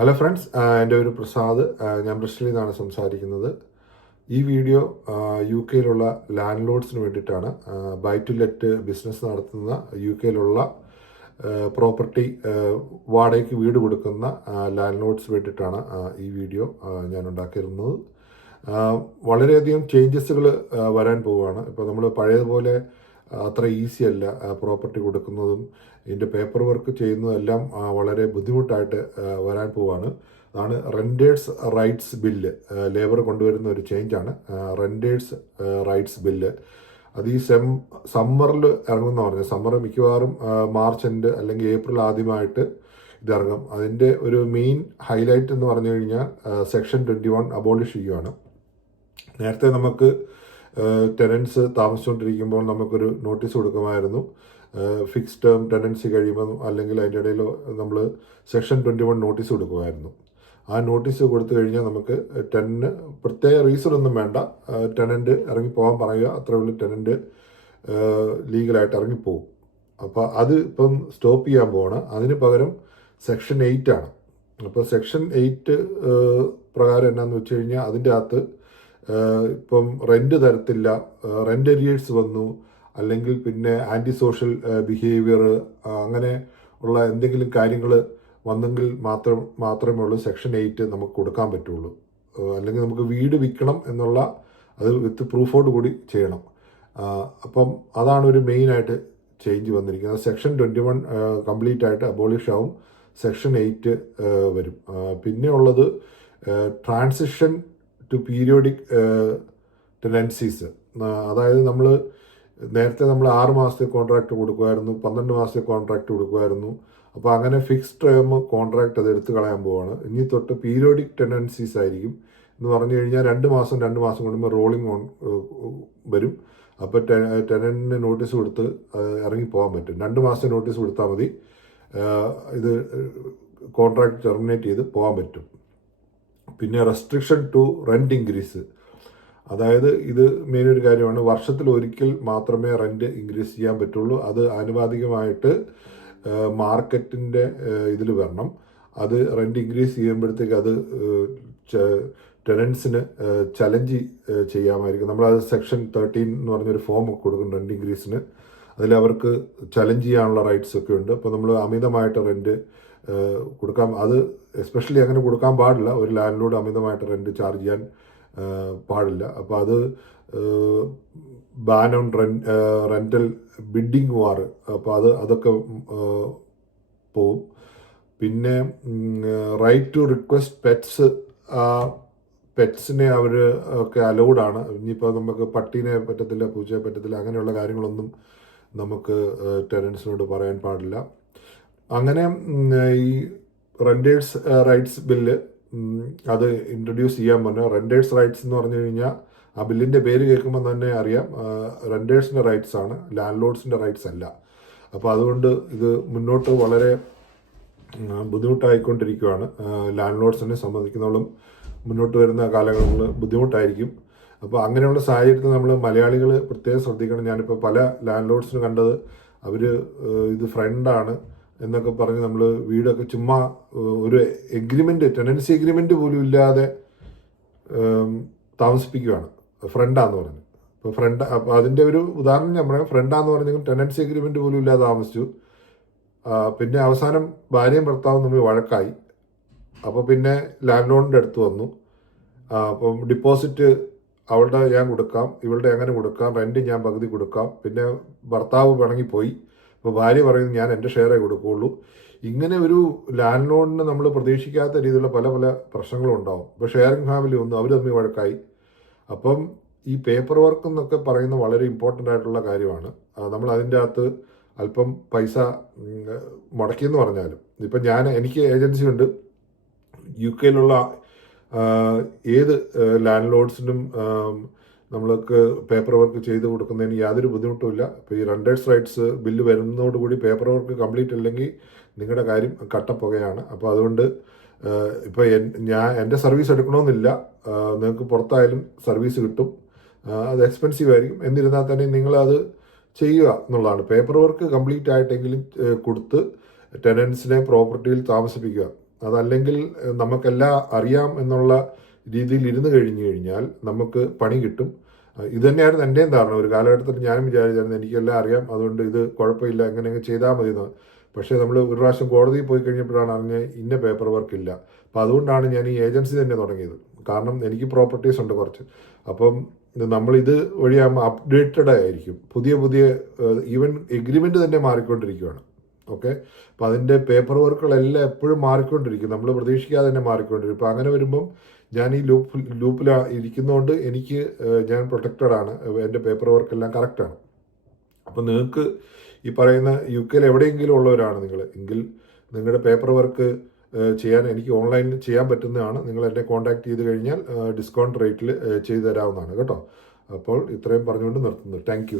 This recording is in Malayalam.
ഹലോ ഫ്രണ്ട്സ്, എൻ്റെ പേര് പ്രസാദ്. ഞാൻ ബ്രിസ്റ്റലിൽ നിന്നാണ് സംസാരിക്കുന്നത്. ഈ വീഡിയോ യു കെയിലുള്ള ലാൻഡ് ലോഡ്സിന് വേണ്ടിയിട്ടാണ്. ബൈ ടു ലെറ്റ് ബിസിനസ് നടത്തുന്ന യു കെയിലുള്ള പ്രോപ്പർട്ടി വാടകയ്ക്ക് വീട് കൊടുക്കുന്ന ലാൻഡ് ലോഡ്സ് വേണ്ടിയിട്ടാണ് ഈ വീഡിയോ ഞാൻ ഉണ്ടാക്കിയിരുന്നത്. വളരെയധികം ചേഞ്ചസുകൾ വരാൻ പോവുകയാണ്. ഇപ്പോൾ നമ്മൾ പഴയതുപോലെ അത്ര ഈസി അല്ല. പ്രോപ്പർട്ടി കൊടുക്കുന്നതും ഇതിൻ്റെ പേപ്പർ വർക്ക് ചെയ്യുന്നതെല്ലാം വളരെ ബുദ്ധിമുട്ടായിട്ട് വരാൻ പോവുകയാണ്. അതാണ് റെൻറ്റേഴ്സ് റൈറ്റ്സ് ബില്ല്. ലേബർ കൊണ്ടുവരുന്ന ഒരു ചേഞ്ചാണ് റെൻറ്റേഴ്സ് റൈറ്റ്സ് ബില്ല്. അത് ഈ സമ്മറിൽ ഇറങ്ങുമെന്ന് പറഞ്ഞു. സമ്മർ മിക്കവാറും മാർച്ച് എൻഡ് അല്ലെങ്കിൽ ഏപ്രിൽ ആദ്യമായിട്ട് ഇതിറങ്ങും. അതിൻ്റെ ഒരു മെയിൻ ഹൈലൈറ്റ് എന്ന് പറഞ്ഞു കഴിഞ്ഞാൽ സെക്ഷൻ 21 അബോളിഷ് ചെയ്യുകയാണ്. നേരത്തെ നമുക്ക് ടെനൻസ് താമസിച്ചുകൊണ്ടിരിക്കുമ്പോൾ നമുക്കൊരു നോട്ടീസ് കൊടുക്കുമായിരുന്നു. ഫിക്സ്ഡ് ടേം ടെനൻസി കഴിയുമ്പോൾ അല്ലെങ്കിൽ അതിൻ്റെ ഇടയിൽ നമ്മൾ സെക്ഷൻ 21 നോട്ടീസ് കൊടുക്കുമായിരുന്നു. ആ നോട്ടീസ് കൊടുത്തു കഴിഞ്ഞാൽ നമുക്ക് ടെനന് പ്രത്യേക റീസൺ ഒന്നും വേണ്ട, ടെനൻറ്റ് ഇറങ്ങിപ്പോകാൻ പറയുക, അത്രേ ഉള്ളൂ. ടെനൻറ്റ് ലീഗലായിട്ട് ഇറങ്ങിപ്പോകും. അപ്പോൾ അത് ഇപ്പം സ്റ്റോപ്പ് ചെയ്യാൻ പോവാണ്. അതിന് പകരം സെക്ഷൻ 8 ആണ്. അപ്പോൾ സെക്ഷൻ 8 പ്രകാരം എന്നാന്ന് വെച്ച് കഴിഞ്ഞാൽ അതിൻ്റെ അകത്ത് ഇപ്പം റെൻറ്റ് തരത്തില്ല, റെൻ്റ് അരിയേഴ്സ് വന്നു, അല്ലെങ്കിൽ പിന്നെ ആൻറ്റി സോഷ്യൽ ബിഹേവിയർ, അങ്ങനെ ഉള്ള എന്തെങ്കിലും കാര്യങ്ങൾ വന്നെങ്കിൽ മാത്രമേ ഉള്ളൂ സെക്ഷൻ 8 നമുക്ക് കൊടുക്കാൻ പറ്റുള്ളൂ. അല്ലെങ്കിൽ നമുക്ക് വീട് വിൽക്കണം എന്നുള്ള അത് വിത്ത് പ്രൂഫോട് കൂടി ചെയ്യണം. അപ്പം അതാണ് ഒരു മെയിനായിട്ട് ചേഞ്ച് വന്നിരിക്കുന്നത്. സെക്ഷൻ 21 കംപ്ലീറ്റ് ആയിട്ട് അബോളിഷ് ആവും, സെക്ഷൻ 8 വരും. പിന്നെ ഉള്ളത് ട്രാൻസിഷൻ ടു പീരിയോഡിക് ടെനൻസീസ്. അതായത് നേരത്തെ നമ്മൾ 6 മാസത്തെ കോൺട്രാക്റ്റ് കൊടുക്കുമായിരുന്നു, 12 മാസത്തെ കോൺട്രാക്റ്റ് കൊടുക്കുമായിരുന്നു. അപ്പോൾ അങ്ങനെ ഫിക്സ്ഡ് ടേം കോൺട്രാക്റ്റ് അത് എടുത്തു കളയാൻ പോവാണ്. ഇനി തൊട്ട് പീരിയോഡിക് ടെനൻസീസ് ആയിരിക്കും. എന്ന് പറഞ്ഞു കഴിഞ്ഞാൽ 2 മാസം കൂടുമ്പോൾ റോളിംഗ് ഓൺ വരും. അപ്പോൾ ടെനന്റിന് നോട്ടീസ് കൊടുത്ത് ഇറങ്ങിപ്പോകാൻ പറ്റും. 2 മാസത്തെ നോട്ടീസ് കൊടുത്താൽ മതി, ഇത് കോൺട്രാക്ട് ടെർമിനേറ്റ് ചെയ്ത് പോകാൻ പറ്റും. പിന്നെ റെസ്ട്രിക്ഷൻ ടു റെൻറ്റ് ഇൻക്രീസ്. അതായത് ഇത് മെയിൻ ഒരു കാര്യമാണ്. വർഷത്തിൽ ഒരിക്കൽ മാത്രമേ റെൻറ്റ് ഇൻക്രീസ് ചെയ്യാൻ പറ്റുള്ളൂ. അത് ആനുപാതികമായിട്ട് മാർക്കറ്റിൻ്റെ ഇതിൽ വരണം. അത് റെൻറ്റ് ഇൻക്രീസ് ചെയ്യുമ്പോഴത്തേക്ക് അത് ടെനൻസിന് ചലഞ്ച് ചെയ്യാമായിരിക്കും. നമ്മളത് സെക്ഷൻ 13 എന്ന് പറഞ്ഞൊരു ഫോം ഒക്കെ കൊടുക്കും റെൻറ്റ് ഇൻക്രീസിന്. അതിൽ അവർക്ക് ചലഞ്ച് ചെയ്യാനുള്ള റൈറ്റ്സ് ഒക്കെ ഉണ്ട്. അപ്പോൾ നമ്മൾ അമിതമായിട്ട് റെൻറ്റ് കൊടുക്കാം, അത് എസ്പെഷ്യലി അങ്ങനെ കൊടുക്കാൻ പാടില്ല. ഒരു ലാൻഡ് ലോഡ് അമിതമായിട്ട് റെൻറ്റ് ചാർജ് ചെയ്യാൻ പാടില്ല. അപ്പോൾ അത് ബാൻ ഓൺ റെൻ്റൽ ബിഡിങ് വാർ, അപ്പോൾ അതൊക്കെ പോവും. പിന്നെ റൈറ്റ് ടു റിക്വസ്റ്റ് പെറ്റ്സ്. പെറ്റ്സിനെ അവർ ഒക്കെ അലൗഡാണ്. ഇനിയിപ്പോൾ നമുക്ക് പട്ടീനെ പറ്റത്തില്ല, പൂച്ചയെ പറ്റത്തില്ല, അങ്ങനെയുള്ള കാര്യങ്ങളൊന്നും നമുക്ക് ടെനൻസിനോട് പറയാൻ പാടില്ല. അങ്ങനെ ഈ റെൻറ്റേഴ്സ് റൈറ്റ്സ് ബില്ല് അത് ഇൻട്രൊഡ്യൂസ് ചെയ്യാൻ പറഞ്ഞു. റെൻറ്റേഴ്സ് റൈറ്റ്സ് എന്ന് പറഞ്ഞു കഴിഞ്ഞാൽ ആ ബില്ലിൻ്റെ പേര് കേൾക്കുമ്പോൾ തന്നെ അറിയാം, റെൻറ്റേഴ്സിൻ്റെ റൈറ്റ്സ് ആണ്, ലാൻഡ് ലോഡ്സിൻ്റെ റൈറ്റ്സ് അല്ല. അപ്പോൾ അതുകൊണ്ട് ഇത് മുന്നോട്ട് വളരെ ബുദ്ധിമുട്ടായിക്കൊണ്ടിരിക്കുകയാണ്. ലാൻഡ് ലോഡ്സിനെ സംബന്ധിക്കുന്നവളും മുന്നോട്ട് വരുന്ന കാലങ്ങളിൽ ബുദ്ധിമുട്ടായിരിക്കും. അപ്പോൾ അങ്ങനെയുള്ള സാഹചര്യത്തിൽ നമ്മൾ മലയാളികൾ പ്രത്യേകം ശ്രദ്ധിക്കണം. ഞാനിപ്പോൾ പല ലാൻഡ് ലോഡ്സിന് കണ്ടത് അവർ ഇത് ഫ്രണ്ടാണ് എന്നൊക്കെ പറഞ്ഞ് നമ്മൾ വീടൊക്കെ ചുമ്മാ ഒരു എഗ്രിമെൻ്റ്, ടെനൻസി എഗ്രിമെൻ്റ് പോലും ഇല്ലാതെ താമസിപ്പിക്കുകയാണ്, ഫ്രണ്ടാന്ന് പറഞ്ഞു. അപ്പോൾ അപ്പോൾ അതിൻ്റെ ഒരു ഉദാഹരണം ഞാൻ പറയാം. ഫ്രണ്ടാന്ന് പറഞ്ഞെങ്കിൽ ടെനൻസി എഗ്രിമെൻ്റ് പോലും ഇല്ലാതെ താമസിച്ചു. പിന്നെ അവസാനം ഭാര്യയും ഭർത്താവും തമ്മിൽ വഴക്കായി. അപ്പോൾ പിന്നെ ലാൻഡ് ലോണിൻ്റെ അടുത്ത് വന്നു. അപ്പം ഡിപ്പോസിറ്റ് അവളുടെ ഞാൻ കൊടുക്കാം, ഇവളുടെ എങ്ങനെ കൊടുക്കാം, റെൻറ്റ് ഞാൻ പകുതി കൊടുക്കാം. പിന്നെ ഭർത്താവ് പിണങ്ങിപ്പോയി. ഇപ്പോൾ ഭാര്യ പറയുന്നത് ഞാൻ എൻ്റെ ഷെയറേ കൊടുക്കുകയുള്ളൂ. ഇങ്ങനെ ഒരു ലാൻഡ് ലോണിന് നമ്മൾ പ്രതീക്ഷിക്കാത്ത രീതിയിലുള്ള പല പല പ്രശ്നങ്ങളും ഉണ്ടാവും. ഇപ്പോൾ ഷെയറിംഗ് ഫാമിലി വന്നു, അവർ തമ്മിൽ വഴക്കായി. അപ്പം ഈ പേപ്പർ വർക്ക് എന്നൊക്കെ പറയുന്നത് വളരെ ഇമ്പോർട്ടൻ്റ് ആയിട്ടുള്ള കാര്യമാണ്. നമ്മൾ അതിൻ്റെ അകത്ത് അല്പം പൈസ മുടക്കിയെന്ന് പറഞ്ഞാലും, ഇപ്പം എനിക്ക് ഏജൻസി ഉണ്ട്. യു കെയിലുള്ള ഏത് ലാൻഡ് ലോഡ്സിനും നമ്മൾക്ക് പേപ്പർ വർക്ക് ചെയ്ത് കൊടുക്കുന്നതിന് യാതൊരു ബുദ്ധിമുട്ടുമില്ല. ഇപ്പോൾ ഈ റെൻറ്റേഴ്സ് റൈറ്റ്സ് ബില്ല് വരുന്നതോടുകൂടി പേപ്പർ വർക്ക് കംപ്ലീറ്റ് അല്ലെങ്കിൽ നിങ്ങളുടെ കാര്യം കട്ടപ്പുകയാണ്. അപ്പോൾ അതുകൊണ്ട് ഇപ്പോൾ എൻ്റെ സർവീസ് എടുക്കണമെന്നില്ല, നിങ്ങൾക്ക് പുറത്തായാലും സർവീസ് കിട്ടും. അത് എക്സ്പെൻസീവ് ആയിരിക്കും, എന്നിരുന്നാൽ തന്നെ നിങ്ങളത് ചെയ്യുക എന്നുള്ളതാണ്. പേപ്പർ വർക്ക് കംപ്ലീറ്റ് ആയിട്ടെങ്കിലും കൊടുത്ത് ടെനൻസിനെ പ്രോപ്പർട്ടിയിൽ താമസിപ്പിക്കുക. അതല്ലെങ്കിൽ നമുക്കെല്ലാം അറിയാം എന്നുള്ള രീതിയിൽ ഇരുന്ന് കഴിഞ്ഞു കഴിഞ്ഞാൽ നമുക്ക് പണി കിട്ടും. ഇത് തന്നെയായിരുന്നു എൻ്റെയും ധാരണ. ഒരു കാലഘട്ടത്തിൽ ഞാനും വിചാരിച്ചായിരുന്നു എനിക്കെല്ലാം അറിയാം, അതുകൊണ്ട് ഇത് കുഴപ്പമില്ല, എങ്ങനെയെങ്കിലും ചെയ്താൽ മതി എന്ന്. പക്ഷേ നമ്മൾ ഒരു പ്രാവശ്യം കോടതിയിൽ പോയി കഴിഞ്ഞപ്പോഴാണ് അറിഞ്ഞ് ഇന്ന പേപ്പർ വർക്ക് ഇല്ല. അപ്പോൾ അതുകൊണ്ടാണ് ഞാൻ ഈ ഏജൻസി തന്നെ തുടങ്ങിയത്. കാരണം എനിക്ക് പ്രോപ്പർട്ടീസ് ഉണ്ട് കുറച്ച്. അപ്പം നമ്മളിത് വഴിയാകുമ്പോൾ അപ്ഡേറ്റഡ് ആയിരിക്കും. പുതിയ പുതിയ ഈവൻ എഗ്രിമെൻ്റ് തന്നെ മാറിക്കൊണ്ടിരിക്കുകയാണ്. ഓക്കെ, അപ്പോൾ അതിൻ്റെ പേപ്പർ വർക്കുകളെല്ലാം എപ്പോഴും മാറിക്കൊണ്ടിരിക്കും. നമ്മൾ പ്രതീക്ഷിക്കാതെ തന്നെ മാറിക്കൊണ്ടിരിക്കും. അപ്പോൾ അങ്ങനെ വരുമ്പം ഞാൻ ഈ ലൂപ്പിൽ ഇരിക്കുന്നതുകൊണ്ട് ഞാൻ പ്രൊട്ടക്റ്റഡ് ആണ്. എൻ്റെ പേപ്പർ വർക്കെല്ലാം കറക്റ്റാണ്. അപ്പോൾ നിങ്ങൾക്ക് ഈ പറയുന്ന UK എവിടെയെങ്കിലും ഉള്ളവരാണ് നിങ്ങൾ എങ്കിൽ നിങ്ങളുടെ പേപ്പർ വർക്ക് ചെയ്യാൻ എനിക്ക് ഓൺലൈനിൽ ചെയ്യാൻ പറ്റുന്നതാണ്. നിങ്ങൾ എന്നെ കോൺടാക്ട് ചെയ്ത് കഴിഞ്ഞാൽ ഡിസ്കൗണ്ട് റേറ്റിൽ ചെയ്തു തരാവുന്നതാണ് കേട്ടോ. അപ്പോൾ ഇത്രയും പറഞ്ഞുകൊണ്ട് നിർത്തുന്നു. താങ്ക്